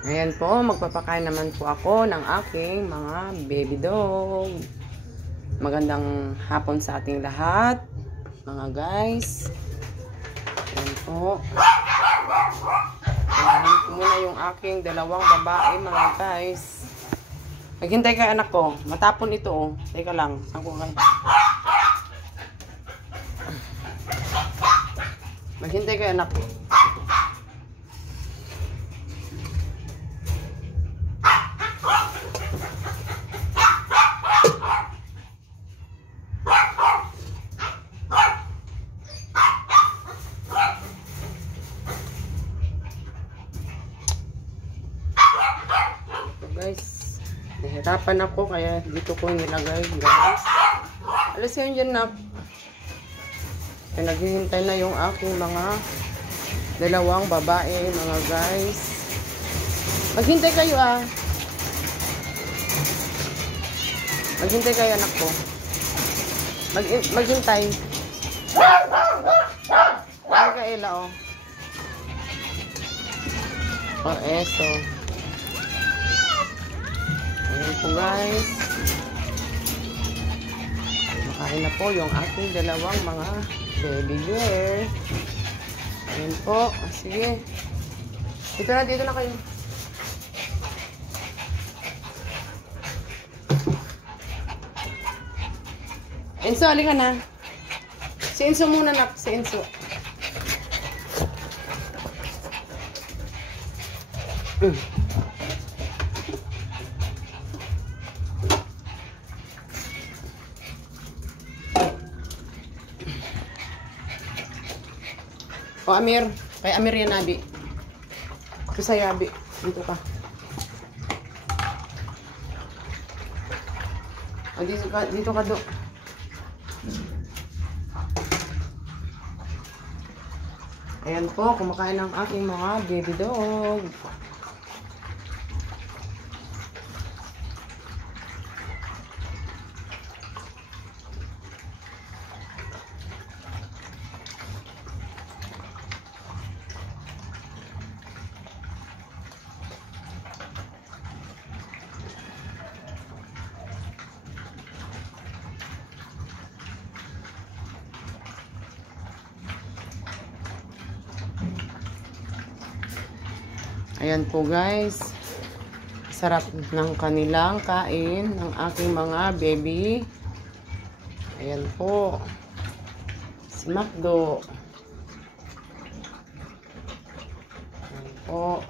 Ayan po, magpapakain naman po ako ng aking mga baby dog. Magandang hapon sa ating lahat, mga guys. Ayan po. Ayan po muna yung aking dalawang babae, mga guys. Maghintay kay anak ko. Matapon ito, oh. Teka lang. Saan ko kayo? Maghintay kay anak ko. Guys, nahirapan ako kaya dito ko nilagay, guys. Alas yun dyan na. Naghihintay na yung aking mga dalawang babae, mga guys. Maghintay kayo, ah. Maghintay kayo, anak ko. Maghintay. Ay ka, Ella, oh. Oh, eso. Ayan po, guys. Makain na po yung aking dalawang mga baby bear. Ayan po. Sige. Dito na kayo. Enzo, halika na. Si Enzo muna, nak. Si Enzo. O, Amir. Kay Amir yan, Abi. Ito sa'yo, Abi. Dito ka. O, dito ka, do. Ayan po, kumakain ng aking mga baby dog. Ayan po, guys. Sarap ng kanilang kain ng aking mga baby. Ayan po. Si Macdo. Ayan po.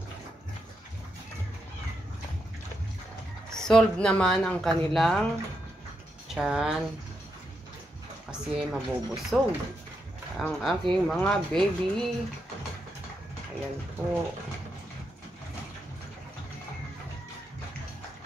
Solve naman ang kanilang tiyan. Kasi mabubusog ang aking mga baby. Ayan po.